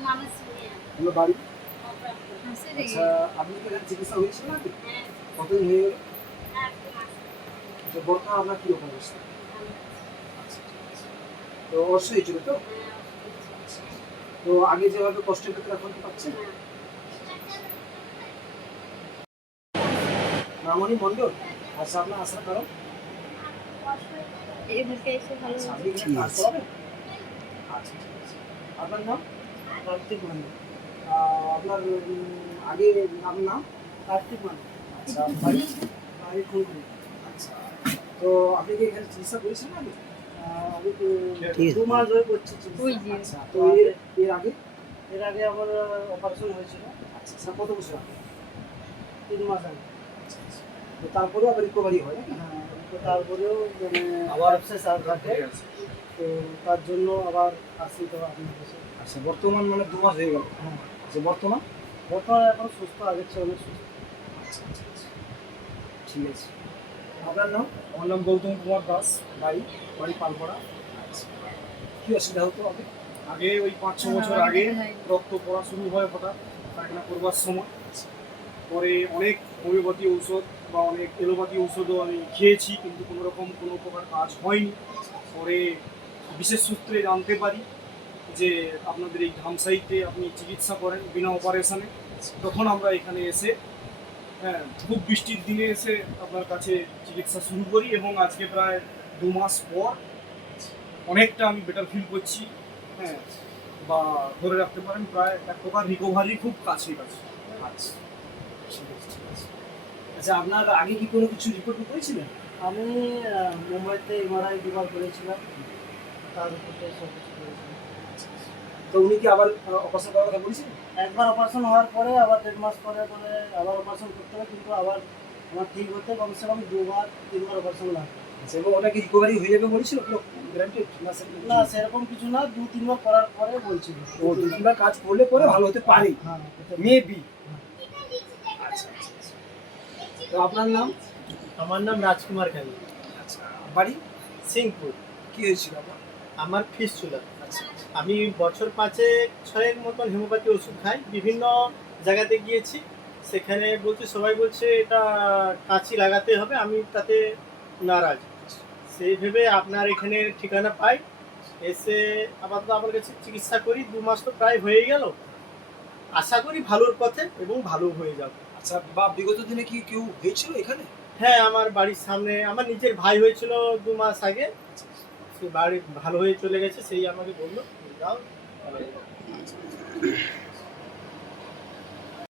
আপনার বাড়ি? আচ্ছা, আপনি কি এখানে চিকিৎসা হয়েছিল নাকি? কতদিন হয়ে গেল? আচ্ছা, বর্তমানে আপনার কিরকম অবস্থা? আচ্ছা, ঠিক আছে। তো অর্শ হয়েছিল তো? তো আগে যেভাবে কষ্ট পেতেন এখন কি পাচ্ছেন? মামনি মণ্ডল? আচ্ছা, আপনার আসার কারণ? এদেরকে এসে ভালো আচ্ছা, আপনি এখানে ঠিক কাজ আছে। করাবেন? আচ্ছা, ঠিক আছে। আপনার নাম? কার্তিক মান্ডি। আপনার আগে আপনার নাম? কার্তিক মান্ডি। আচ্ছা, বাড়ি? বাড়ি খুলকুড়ি। আচ্ছা। তো আপনি কি এখানে চিকিৎসা করেছেন আগে? আমি তো ঠিক আছে। 2 মাস ধরে করছি চিকিৎসা। ওই যে আচ্ছা, তো এর আগে? এর আগে আমার অপারেশন হয়েছিল আচ্ছা, স্যার কত বছর আগে? 3 মাস আগে। আচ্ছা, আচ্ছা। তো তারপরেও আবার রিকভারি হয় নাকি? হ্যাঁ, তো তারপরেও মানে আবার অ্যাবসেস আর থাকে, তো তার জন্য আবার আসি তো আপনার কাছে। আচ্ছা, বর্তমান মানে 2 মাস হয়ে গেল। হ্যাঁ, আচ্ছা, বর্তমান? বর্তমানে এখন সুস্থ, আগের চেয়ে অনেক সুস্থ। আচ্ছা, আচ্ছা, আচ্ছা। ঠিক আছে। আপনার নাম? আমার নাম গৌতম কুমার দাস, বাড়ি? বাড়ি পালপাড়া। আচ্ছা। কি অসুবিধা হতো আগে? আগে ওই 5-6 বছর আগে রক্ত পড়া শুরু হয় হঠাৎ পায়খানা করবার সময়। পরে অনেক হোমিওপ্যাথি ঔষধ বা অনেক এলোপ্যাথি ঔষধও আমি খেয়েছি, কিন্তু কোনো রকম কোনো প্রকার কাজ হয়নি। পরে বিশেষ সূত্রে জানতে পারি যে আপনাদের এই ধামসাইতে আপনি চিকিৎসা করেন বিনা অপারেশনে। তখন আমরা এখানে এসে খুব বৃষ্টির দিনে এসে আপনার কাছে চিকিৎসা শুরু করি এবং আজকে প্রায় 2 মাস পর অনেকটা আমি বেটার ফিল করছি। হ্যাঁ, বা ধরে রাখতে পারেন প্রায় এক প্রকার রিকভারি খুব কাছে। আচ্ছা, ঠিক আছে, ঠিক আছে। আচ্ছা, আপনার আগে কি কোনো কিছু রিপোর্ট করেছিলেন? আমি মুম্বাইতে এমআরআই দুবার করেছিলাম, তার রিপোর্টে সব কিছু করেছিলাম। তো উনি কি আবার অপারেশন করার কথা বলেছিলেন? একবার অপারেশন হওয়ার পরে আবার 1.5 মাস পরে পরে আবার অপারেশন করতে হবে, কিন্তু আবার আমার ঠিক হতে কমসে কম 2বার 3বার অপারেশন লাগবে। আচ্ছা, এবং ওটা কি রিকভারি হয়ে যাবে বলেছিল? পুরো গ্যারান্টেড না স্যার? না, সেরকম কিছু না, 2-3বার করার পরে বলছিল। ও 2-3 বার কাজ করলে পরে ভালো হতে পারে, হ্যাঁ, হতে পারে। মেবি। আচ্ছা, আচ্ছা, আচ্ছা। তো আপনার নাম? আমার নাম রাজকুমার খালি। আচ্ছা, বাড়ি? সিংপুর। কি হয়েছিল আপনার? আমার ফিস্টুলা। আচ্ছা, আচ্ছা। আমি বছর 5-6 মতন হোমিওপ্যাথি ওষুধ খাই, বিভিন্ন জায়গাতে গিয়েছি, সেখানে বলছে সবাই বলছে এটা কাঁচি লাগাতে হবে, আমি তাতে নারাজ। সেই ভেবে আপনার এখানে ঠিকানা পাই, এসে আপাতত আমার কাছে চিকিৎসা করি। 2 মাস তো প্রায় হয়ে গেল, আশা করি ভালোর পথে এবং ভালো হয়ে যাবে। আচ্ছা, বা বিগত দিনে কি কেউ হয়েছিল এখানে? হ্যাঁ, আমার বাড়ির সামনে আমার নিজের ভাই হয়েছিল 2 মাস আগে, সে বাড়ি ভালো হয়ে চলে গেছে, সেই আমাকে বললো যাও ভালো হয়ে যাবে।